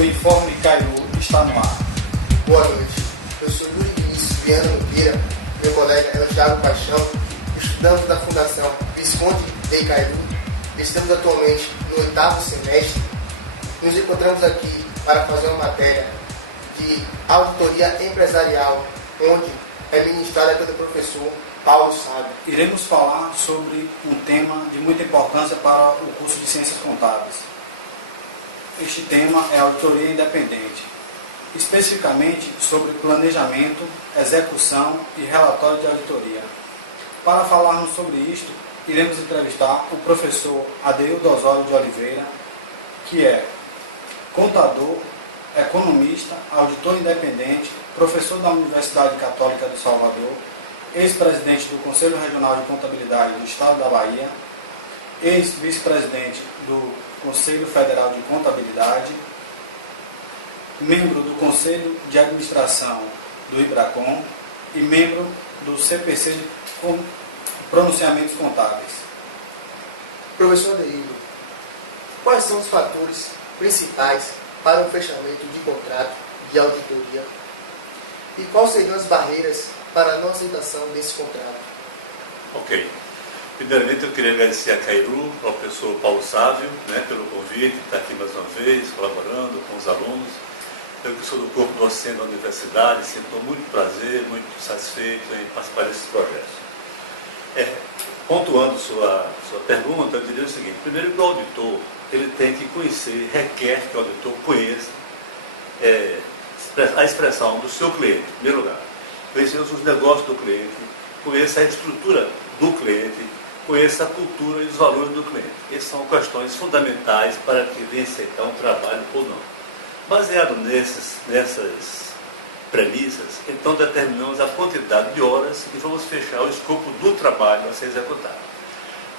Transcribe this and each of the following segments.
O Informe Cairu está no ar. Boa noite. Eu sou Yuri Vinícius Viana Nogueira, meu colega é o Thiago Paixão, estudamos da Fundação Visconde de Cairu. Estamos atualmente no 8º semestre. Nos encontramos aqui para fazer uma matéria de auditoria empresarial, onde é ministrada pelo professor Paulo Sábio. Iremos falar sobre um tema de muita importância para o curso de Ciências Contábeis. Este tema é auditoria independente, especificamente sobre planejamento, execução e relatório de auditoria. Para falarmos sobre isto, iremos entrevistar o professor Adeildo Osório de Oliveira, que é contador, economista, auditor independente, professor da Universidade Católica de Salvador, ex-presidente do Conselho Regional de Contabilidade do Estado da Bahia, ex-vice-presidente do Conselho Federal de Contabilidade, membro do Conselho de Administração do IBRACON e membro do CPC de Pronunciamentos Contábeis. Professor Adeildo, quais são os fatores principais para o fechamento de contrato de auditoria e quais seriam as barreiras para a não aceitação desse contrato? Ok. Primeiramente, eu queria agradecer a Cairu, ao professor Paulo Sávio, pelo convite, estar aqui mais uma vez, colaborando com os alunos. Eu que sou do corpo docente da universidade, sinto muito prazer, muito satisfeito em participar desses projetos. Pontuando sua pergunta, eu diria o seguinte: primeiro, que o auditor ele tem que conhecer, requer que o auditor conheça a expressão do seu cliente, em primeiro lugar. Conhecer os negócios do cliente, conheça a estrutura do cliente, conheça a cultura e os valores do cliente. Essas são questões fundamentais para que venha aceitar um trabalho ou não. Baseado nessas premissas, então determinamos a quantidade de horas e vamos fechar o escopo do trabalho a ser executado.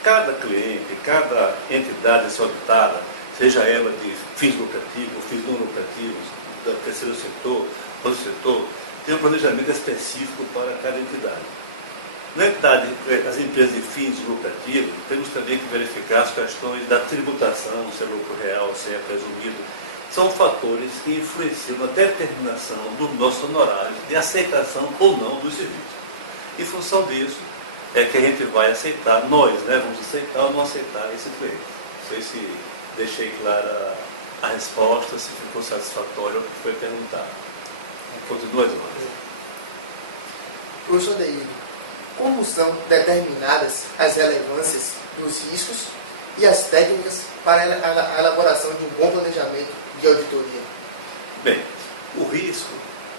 Cada cliente, cada entidade a ser auditada, seja ela de fins lucrativos, fins não lucrativos, do terceiro setor, do setor, tem um planejamento específico para cada entidade. Na entidade, as empresas de fins lucrativos, temos também que verificar as questões da tributação, se é lucro real, se é presumido. São fatores que influenciam na determinação dos nossos honorários de aceitação ou não do serviço. Em função disso, é que a gente vai aceitar, nós vamos aceitar ou não aceitar esse cliente. Não sei se deixei clara a resposta, se ficou satisfatório o que foi perguntado. Continua, Osório. Professor Adeildo, como são determinadas as relevâncias dos riscos e as técnicas para a elaboração de um bom planejamento de auditoria? Bem, o risco,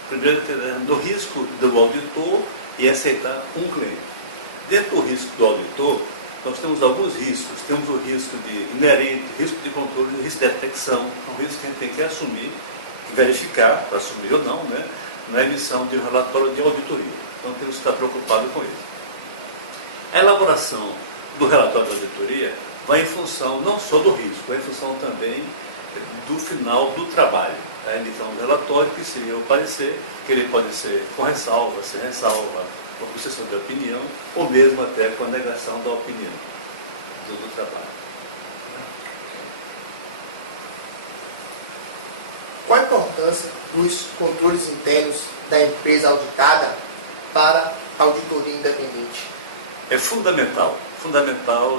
primeiro, do risco do auditor e aceitar um cliente. Dentro do risco do auditor, nós temos alguns riscos. Temos o risco de inerente, risco de controle, risco de detecção. É um risco que a gente tem que assumir, verificar, para assumir ou não, na emissão de um relatório de auditoria. Então temos que estar preocupados com isso. A elaboração do relatório de auditoria vai em função não só do risco, vai em função também do final do trabalho. A emissão do relatório, que seria o parecer, que ele pode ser com ressalva, sem ressalva, com concessão de opinião, ou mesmo até com a negação da opinião do trabalho. Qual a importância dos controles internos da empresa auditada para a auditoria independente? É fundamental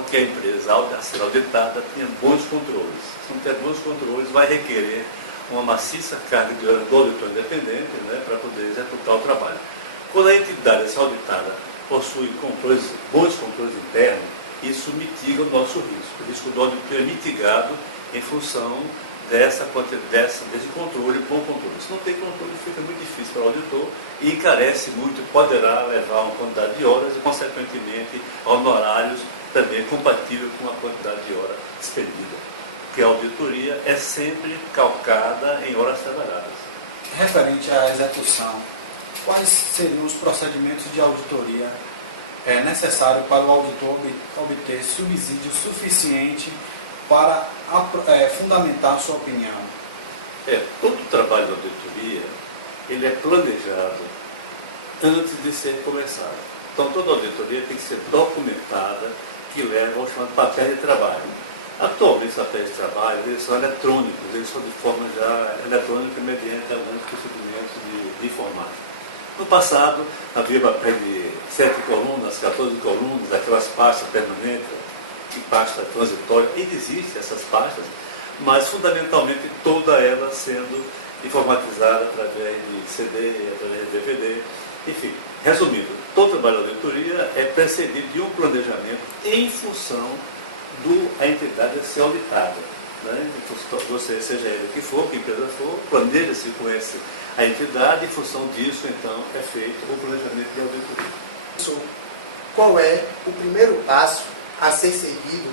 que a empresa, a ser auditada, tenha bons controles. Se não ter bons controles, vai requerer uma maciça carga de horas do auditor independente para poder executar o trabalho. Quando a entidade a ser auditada possui bons controles internos, isso mitiga o nosso risco. O risco do auditor é mitigado em função desse controle, bom controle. Se não tem controle, fica muito difícil para o auditor e encarece muito, poderá levar uma quantidade de horas e, consequentemente, honorários também compatível com a quantidade de horas expendida. Porque a auditoria é sempre calcada em horas trabalhadas. Referente à execução, quais seriam os procedimentos de auditoria necessários para o auditor obter subsídio suficiente para fundamentar sua opinião? Todo o trabalho de auditoria, ele é planejado antes de ser começado. Então, toda auditoria tem que ser documentada, que leva ao chamado papel de trabalho. Atualmente, os papéis de trabalho, eles são eletrônicos, eles são de forma já eletrônica mediante alguns procedimentos de informática. No passado, havia papel de 7 colunas, 14 colunas, aquelas pastas permanentes e pasta transitória. Ainda existem essas pastas, mas fundamentalmente toda ela sendo informatizada através de CD, através de DVD. Enfim, resumindo, todo trabalho de auditoria é precedido de um planejamento em função da entidade a ser auditada. Né? Você, seja ele o que for, que empresa for, planeja-se com a entidade, em função disso, então, é feito o planejamento de auditoria. Qual é o primeiro passo a ser seguido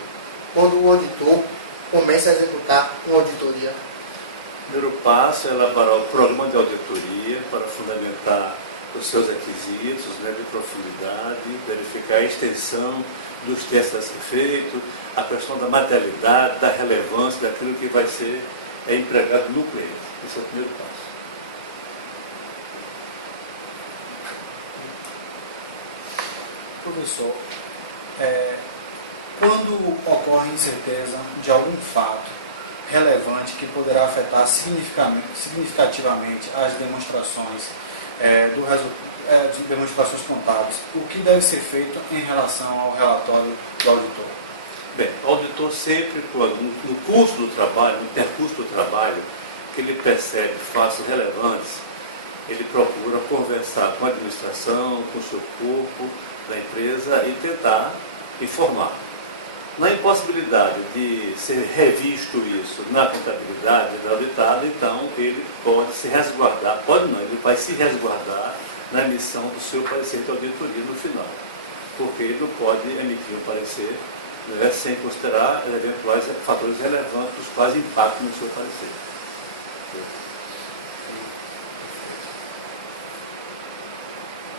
quando o auditor começa a executar uma auditoria? O primeiro passo é elaborar o programa de auditoria para fundamentar os seus requisitos, né, de profundidade, verificar a extensão dos testes a ser feitos, a questão da materialidade, da relevância daquilo que vai ser empregado no cliente. Esse é o primeiro passo. Professor, quando ocorre incerteza de algum fato relevante que poderá afetar significativamente as demonstrações demonstrações contábeis, o que deve ser feito em relação ao relatório do auditor? Bem, o auditor sempre, no curso do trabalho, no percurso do trabalho, que ele percebe fatos relevantes, ele procura conversar com a administração, com o seu corpo da empresa e tentar informar. Na impossibilidade de ser revisto isso na contabilidade da auditada, então ele pode se resguardar, pode não, ele vai se resguardar na emissão do seu parecer de auditoria no final, porque ele não pode emitir um parecer, né, sem considerar eventuais fatores relevantes os quais impactam no seu parecer.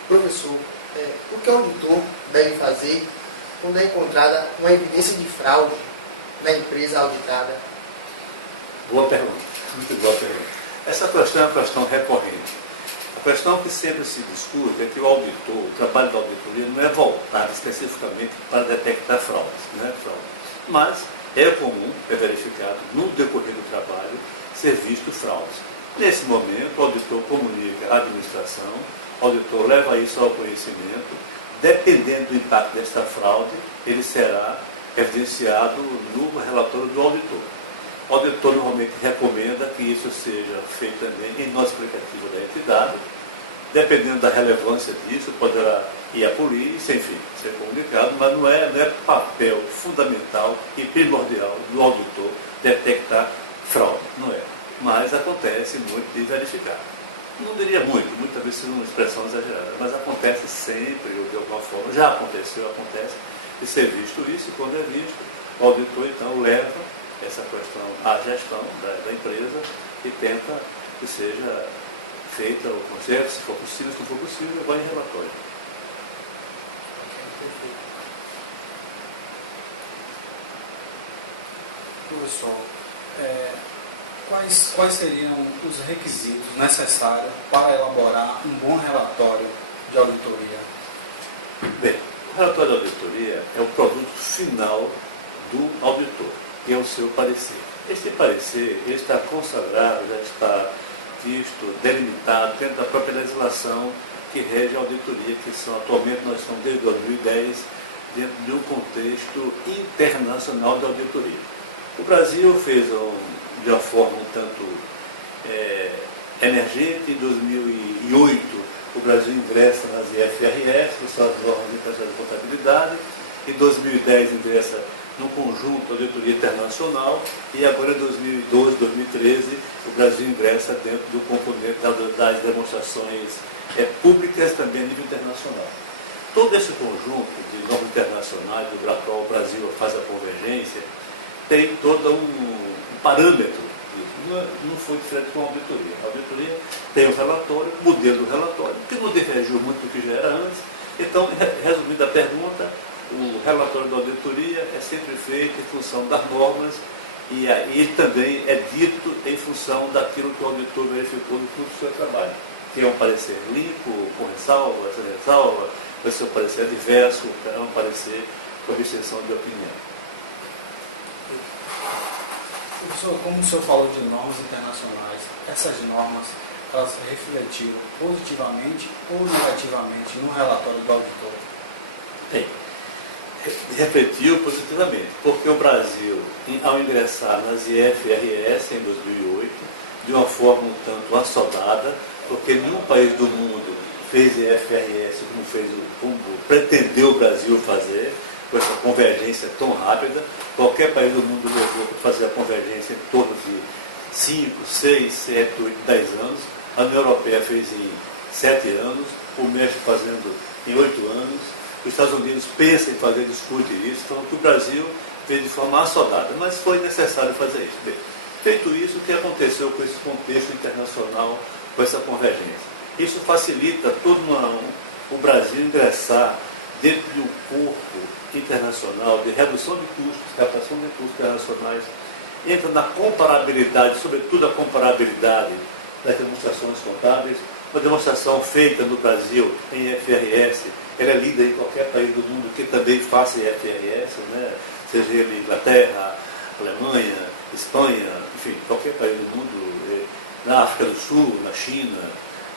Professor, o que o auditor deve fazer quando é encontrada uma evidência de fraude na empresa auditada? Boa pergunta, muito boa pergunta. Essa questão é uma questão recorrente. A questão que sempre se discute é que o auditor, o trabalho da auditoria não é voltado especificamente para detectar fraudes, né? Mas é comum, é verificado no decorrer do trabalho, ser visto fraudes. Nesse momento, o auditor comunica à administração, o auditor leva isso ao conhecimento, dependendo do impacto desta fraude, ele será evidenciado no relatório do auditor. O auditor normalmente recomenda que isso seja feito também em nota explicativa da entidade. Dependendo da relevância disso, poderá ir à polícia, enfim, ser comunicado, mas não é papel fundamental e primordial do auditor detectar fraude, não é. Mas acontece muito de verificar. Não diria muito, muitas vezes é uma expressão exagerada, mas acontece sempre, ou de alguma forma, já aconteceu, acontece, de ser visto isso, e quando é visto, o auditor então leva essa questão à gestão da empresa e tenta que seja feita o conserto, se for possível, se não for possível, vai em relatório. Professor, quais seriam os requisitos necessários para elaborar um bom relatório de auditoria? Bem, o relatório de auditoria é o produto final do auditor, que é o seu parecer. Este parecer está consagrado, já está visto, delimitado dentro da própria legislação que rege a auditoria, que atualmente nós estamos desde 2010 dentro de um contexto internacional de auditoria. O Brasil fez de uma forma um tanto emergente. Em 2008 o Brasil ingressa nas IFRS, que são as normas internacionais de contabilidade. Em 2010 ingressa no conjunto de auditoria internacional e agora em 2012, 2013 o Brasil ingressa dentro do componente das demonstrações públicas também a nível internacional. Todo esse conjunto de normas internacionais do qual o Brasil faz a convergência tem todo um parâmetro. Não foi diferente com a auditoria. A auditoria tem um relatório, o modelo do relatório, que não divergiu muito do que já era antes. Então, resumindo a pergunta, o relatório da auditoria é sempre feito em função das normas e aí também é dito em função daquilo que o auditor verificou no curso do seu trabalho, que é um parecer limpo, com ressalva, sem ressalva, vai ser um parecer diverso, é um parecer com abstenção de opinião. Professor, como o senhor falou de normas internacionais, essas normas, elas refletiram positivamente ou negativamente no relatório do auditor? Bem, refletiu positivamente, porque o Brasil, ao ingressar nas IFRS em 2008, de uma forma um tanto assodada, porque nenhum país do mundo fez IFRS como pretendeu o Brasil fazer, com essa convergência tão rápida. Qualquer país do mundo levou para fazer a convergência em torno de 5, 6, 7, 8, 10 anos. A União Europeia fez em 7 anos, o México fazendo em 8 anos. Os Estados Unidos pensam em fazer, discute isso, então o Brasil fez de forma assodada, mas foi necessário fazer isso. Bem, feito isso, o que aconteceu com esse contexto internacional, com essa convergência? Isso facilita o Brasil ingressar dentro de um corpo internacional de redução de custos, captação de custos internacionais, entra na comparabilidade, sobretudo a comparabilidade das demonstrações contábeis. Uma demonstração feita no Brasil em IFRS, ela é lida em qualquer país do mundo que também faça IFRS, né? Seja ele Inglaterra, Alemanha, Espanha, enfim, qualquer país do mundo, na África do Sul, na China,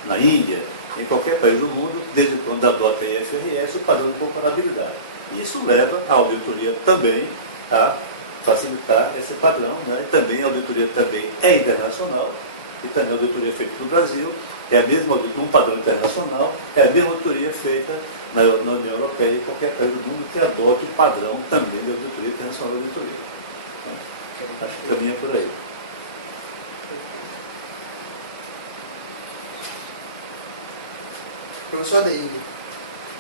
na Índia, em qualquer país do mundo, desde quando adota a IFRS, o padrão de comparabilidade. E isso leva a auditoria também a facilitar esse padrão, né? E também a auditoria também é internacional, e também a auditoria feita no Brasil é a mesma auditoria, um padrão internacional, é a mesma auditoria feita na União Europeia e qualquer país do mundo que adote o padrão também de auditoria internacional de auditoria. Então, acho que caminha por aí. Professor Adeildo,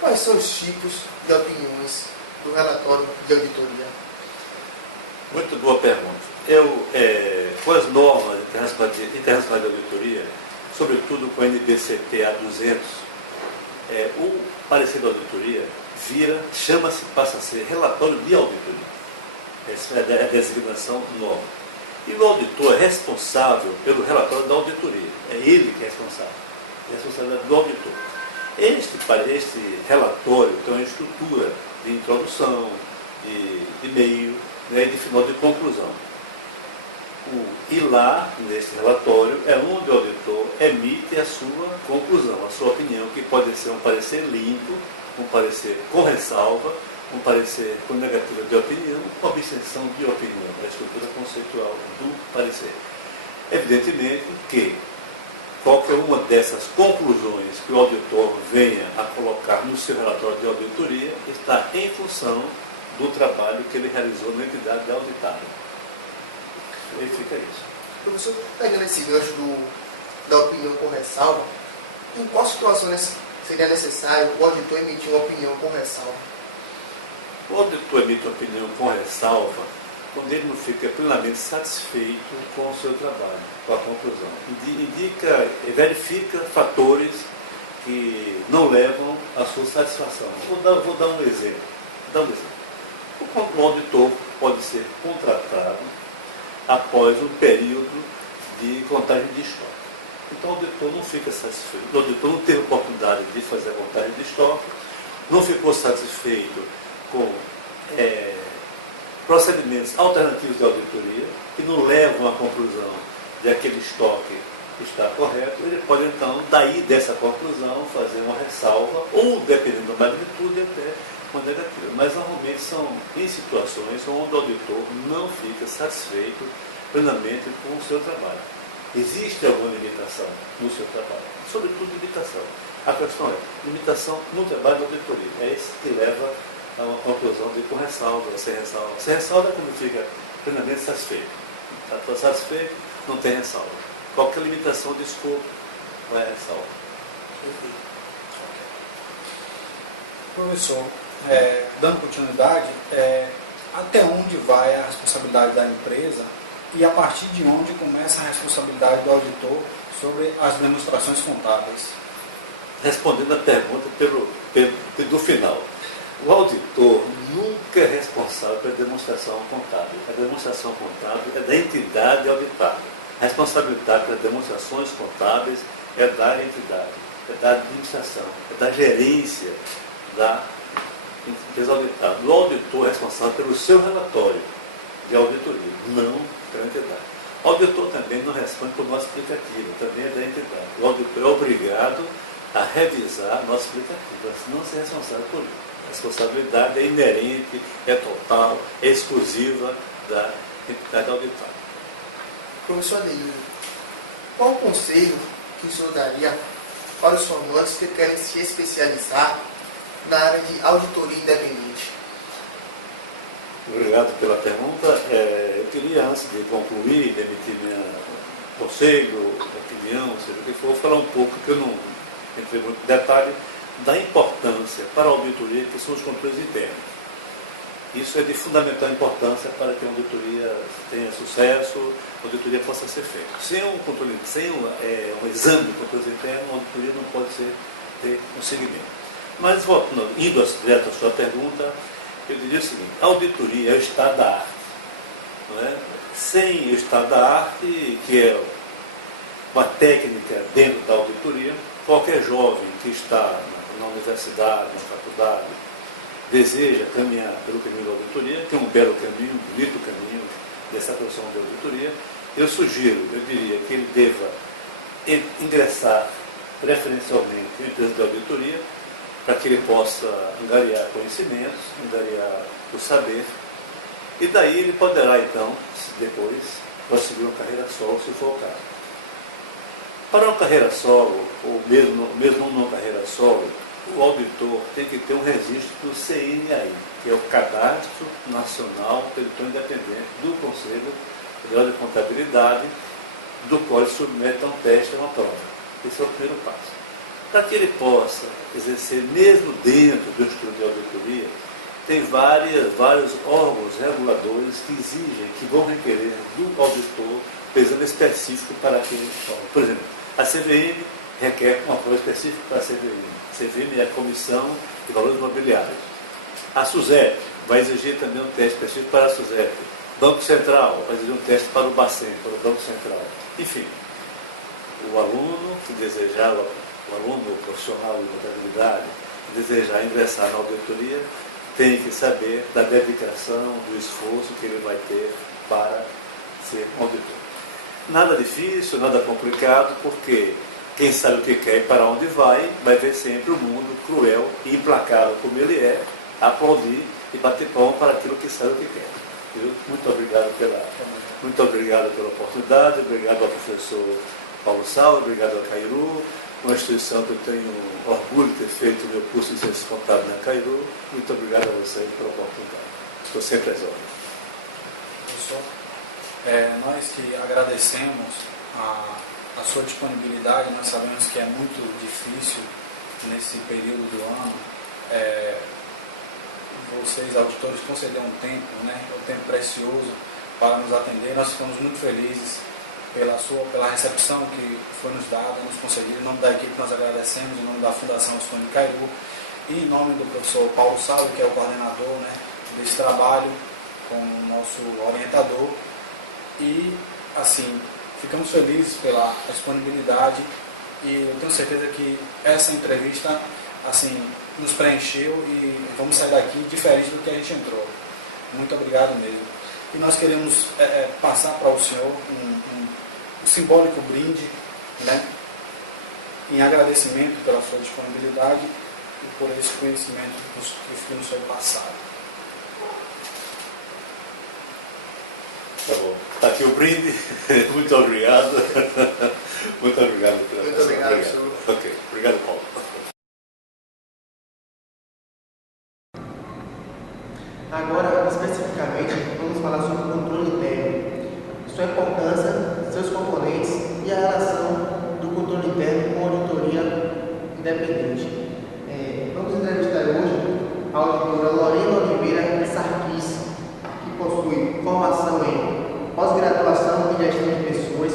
quais são os tipos de opiniões do relatório de auditoria? Muito boa pergunta. Com as normas internacionais de auditoria, sobretudo com a NBCT A200, o parecer da auditoria passa a ser relatório de auditoria. Essa é a designação nova. E o auditor é responsável pelo relatório da auditoria. É ele que é responsável. É a responsabilidade do auditor. Este relatório tem uma estrutura de introdução, de meio, né, e de final de conclusão. E lá, nesse relatório, é onde o auditor emite a sua conclusão, a sua opinião, que pode ser um parecer limpo, um parecer com ressalva, um parecer com negativa de opinião, com abstenção de opinião, a estrutura conceitual do parecer. Evidentemente que qualquer uma dessas conclusões que o auditor venha a colocar no seu relatório de auditoria está em função do trabalho que ele realizou na entidade auditada. Aí fica isso. Professor, pegando esse gancho da opinião com ressalva, em qual situação seria necessário o auditor emitir uma opinião com ressalva? O auditor emite uma opinião com ressalva quando ele não fica plenamente satisfeito com o seu trabalho, com a conclusão. Verifica fatores que não levam à sua satisfação. Vou dar um exemplo. O auditor pode ser contratado após um período de contagem de estoque. Então o auditor não fica satisfeito. O auditor não teve oportunidade de fazer a contagem de estoque, não ficou satisfeito com procedimentos alternativos de auditoria, que não levam à conclusão de aquele estoque está correto, ele pode então, daí dessa conclusão, fazer uma ressalva, ou dependendo da magnitude, até uma negativa. Mas normalmente são em situações onde o auditor não fica satisfeito plenamente com o seu trabalho. Existe alguma limitação no seu trabalho, sobretudo limitação. A questão é limitação no trabalho da auditoria. É isso que leva a uma conclusão de com ressalva, sem ressalva. Sem ressalva é quando fica plenamente satisfeito. Está satisfeito, não tem ressalva. Qualquer limitação de escopo vai a ressalva. Professor, dando continuidade, até onde vai a responsabilidade da empresa e a partir de onde começa a responsabilidade do auditor sobre as demonstrações contábeis? Respondendo a pergunta do final. O auditor nunca é responsável pela demonstração contábil. A demonstração contábil é da entidade auditada. A responsabilidade pelas demonstrações contábeis é da entidade, é da administração, é da gerência da empresa auditada. O auditor é responsável pelo seu relatório de auditoria, não pela entidade. O auditor também não responde por nosso aplicativo, também é da entidade. O auditor é obrigado a revisar nosso aplicativo, senão ser responsável por isso. A responsabilidade é inerente, é total, é exclusiva da entidade auditada. Professor Adeildo, qual o conselho que o senhor daria para os formandos que querem se especializar na área de auditoria independente? Obrigado pela pergunta. Eu queria, antes de concluir, de emitir meu conselho, opinião, seja o que for, falar um pouco, que eu não entrei muito em detalhe, da importância para a auditoria que são os controles internos. Isso é de fundamental importância para que a auditoria tenha sucesso, a auditoria possa ser feita. Sem um exame de controles internos, a auditoria não pode ter um segmento. Mas, indo direto à sua pergunta, eu diria o seguinte: a auditoria é o estado da arte. Não é? Sem o estado da arte, que é uma técnica dentro da auditoria, qualquer jovem que está na universidade, na faculdade, deseja caminhar pelo caminho da auditoria, que é um belo caminho, um bonito caminho dessa profissão de auditoria, eu diria que ele deva ingressar preferencialmente em empresa de auditoria, para que ele possa angariar conhecimentos, angariar o saber, e daí ele poderá, então, depois, prosseguir uma carreira solo, se for o caso. Para uma carreira solo, ou mesmo numa carreira solo, o auditor tem que ter um registro do CNAI, que é o Cadastro Nacional de Auditor Independente do Conselho Federal de Contabilidade, do qual ele submete a um teste, a uma prova. Esse é o primeiro passo. Para que ele possa exercer, mesmo dentro do Instituto de Auditoria, tem vários órgãos reguladores que exigem, que vão requerer do auditor um exame específico para aquele órgão. Por exemplo, a CVM requer uma prova específica para a CVM. A CVM é a Comissão de Valores Imobiliários. A SUSEP vai exigir também um teste específico para a SUSEP. Banco Central vai exigir um teste para o Bacen, para o Banco Central. Enfim, o aluno que desejar, o aluno profissional de contabilidade que desejar ingressar na auditoria tem que saber da dedicação, do esforço que ele vai ter para ser auditor. Nada difícil, nada complicado, porque quem sabe o que quer e para onde vai ver sempre o mundo cruel e implacável como ele é, aplaudir e bater palma para aquilo que sabe o que quer. Muito obrigado pela oportunidade, obrigado ao professor Paulo Saulo, obrigado ao Cairu, uma instituição que eu tenho orgulho de ter feito o meu curso de Ciências Contábeis na Cairu. Muito obrigado a vocês pela oportunidade. Estou sempre às ordens. Professor, nós que agradecemos a sua disponibilidade, nós sabemos que é muito difícil nesse período do ano, vocês, auditores, concederam um tempo, um tempo precioso para nos atender. Nós ficamos muito felizes pela recepção que foi nos dada, nos concedida. Em nome da equipe nós agradecemos, em nome da Fundação Astônio Cairu e em nome do professor Paulo Saulo, que é o coordenador desse trabalho, com o nosso orientador. E, assim, ficamos felizes pela disponibilidade e eu tenho certeza que essa entrevista, assim, nos preencheu e vamos sair daqui diferente do que a gente entrou. Muito obrigado mesmo. E nós queremos passar para o senhor um simbólico brinde, em agradecimento pela sua disponibilidade e por esse conhecimento que nos foi passado. Tá bom. Está aqui o brinde. Muito obrigado. Muito obrigado pela Muito obrigado, senhor. Ok. Obrigado, Paulo. Agora, especificamente, vamos falar sobre o controle interno, sua importância, seus componentes e a relação do controle interno com a auditoria independente. Vamos entrevistar hoje a auditora Lorena Oliveira Sarquis, que possui formação em pós-graduação em gestão de pessoas,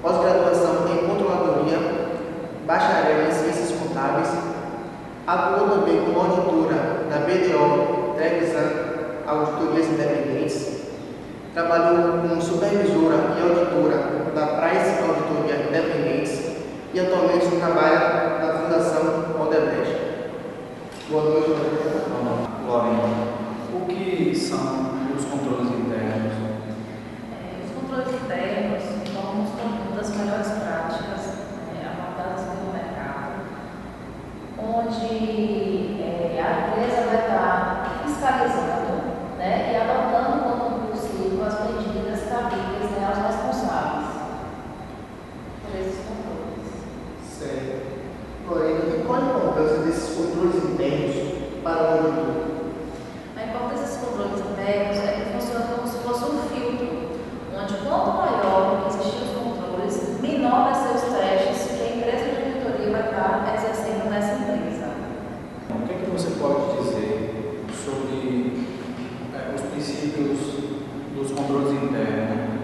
pós-graduação em controladoria, bacharel em ciências contábeis, atuou também como auditora da BDO Trevisan Auditorias Independentes, trabalhou como supervisora e auditora da Price Auditoria Independentes e atualmente trabalha na Fundação Odebrecht. Boa noite, Lorena. O que são os controles internos? Os controles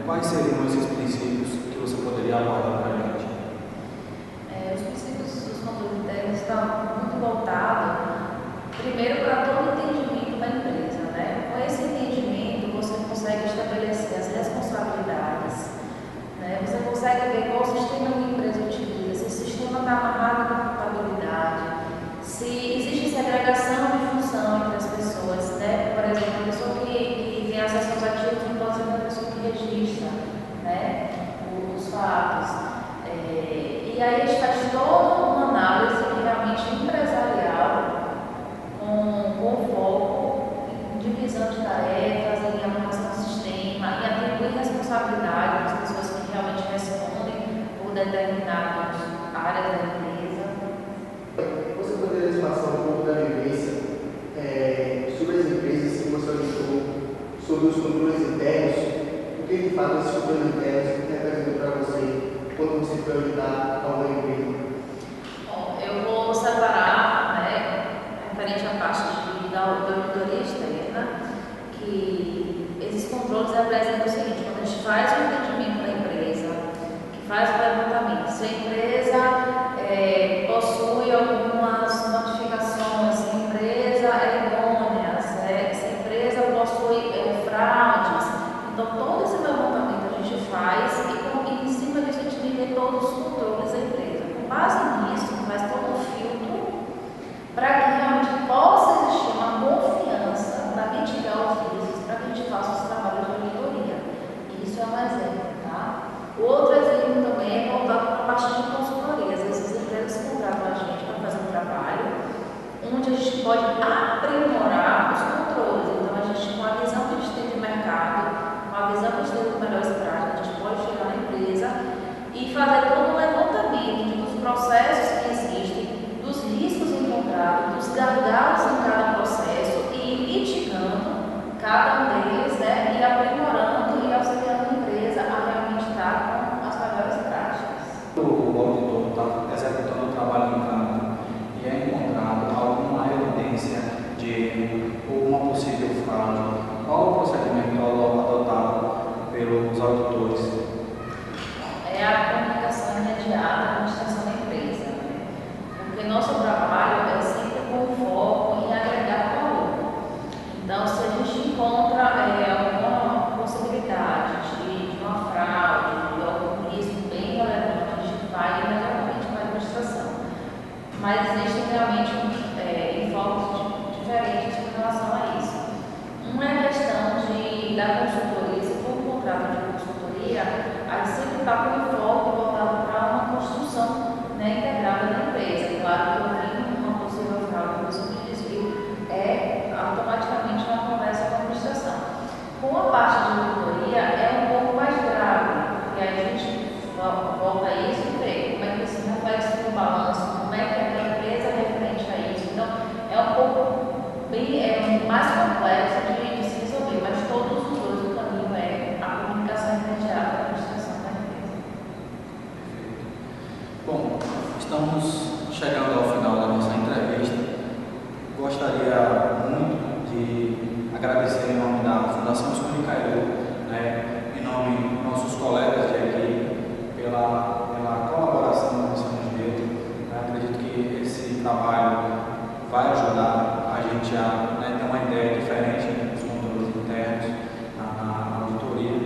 quais seriam esses princípios que você poderia abordar para a gente? Os princípios dos controles internos estão muito voltados, primeiro, para todo o entendimento da empresa, né? Com esse entendimento, você consegue estabelecer as responsabilidades, né? Você consegue ver qual sistema que a empresa utiliza, se o sistema está amarrado com contabilidade, se existe segregação de função entre as pessoas, né? Por exemplo, a pessoa que tem acesso aos ativos não pode ser a pessoa que registra, né? Os fatos. E aí a gente faz toda uma análise realmente empresarial com foco em divisão de tarefas, em aplicação do sistema, em atribuir responsabilidade às pessoas que realmente respondem por determinadas áreas da empresa. Você poderia nos passar um pouco da vivência sobre as empresas que você auditou, sobre os controles internos? O que de fato esses controles internos representam para você quando você foi auditar alguma empresa? Bom, eu vou separar, né, referente à parte da auditoria externa, que esses controles representam o seguinte: quando a gente faz o entendimento da empresa, que faz o levantamento, se a empresa possui algumas notificações, se a empresa é idônea, se a empresa possui fraudes, então todo esse levantamento a gente faz e em cima disso a gente vê todos os controles da empresa. Com base nisso, faz todo o filtro para que realmente possa existir uma confiança para mitigar os riscos, para que a gente faça os trabalhos de auditoria. Isso é um exemplo, tá? O outro exemplo também é voltado para a parte de consultoria. Às vezes as empresas contratam a gente para fazer um trabalho onde a gente pode aprimorar os controles. Então a gente, com a visão que a gente tem de mercado, com a visão que a gente tem das melhores práticas, a gente pode chegar na empresa e fazer todo um levantamento dos processos que existem, dos riscos encontrados, dos gargalos em cada processo e mitigando cada um deles, né, e aprimorando e auxiliando a empresa a realmente estar com as melhores práticas. O auditor está executando o trabalho em campo e é encontrado alguma evidência de uma possível fraude. Qual o procedimento adotado pelos auditores? É a comunicação imediata à administração da empresa, né? Porque nosso trabalho é sempre com foco em agregar valor. Então, se a gente encontra alguma possibilidade de uma fraude, de algum risco bem relevante, a gente vai imediatamente para a administração. Mas existem realmente enfoques diferentes com relação a isso. Uma é a questão da consultoria. Se for um contrato de consultoria, a gente sempre está com enfoque voltado para uma construção, né, integrada da empresa. Claro que eu vi uma possível fraude, mas o que desvio é automaticamente uma conversa com a administração. Com a parte de auditoria é um pouco mais grave, porque aí a gente volta a isso e vê como é que se reflete no balanço, como é que é a empresa referente a isso. Então, é um pouco mais complexo de se resolver, mas todos os dois o caminho é a comunicação imediata da administração da empresa. Bom, estamos chegando ao final da nossa entrevista. Gostaria muito de agradecer em nome da Fundação Sônia Cairu, né, em nome dos nossos colegas de equipe, pela colaboração que nós temos feito. Acredito que esse trabalho vai ajudar a gente a, né, ter uma ideia diferente dos controles internos na auditoria.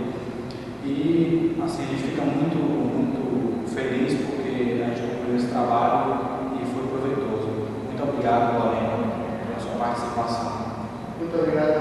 E assim, a gente fica muito feliz porque a gente concluiu esse trabalho e foi proveitoso. Muito obrigado, Lorena, pela sua participação. Muito obrigado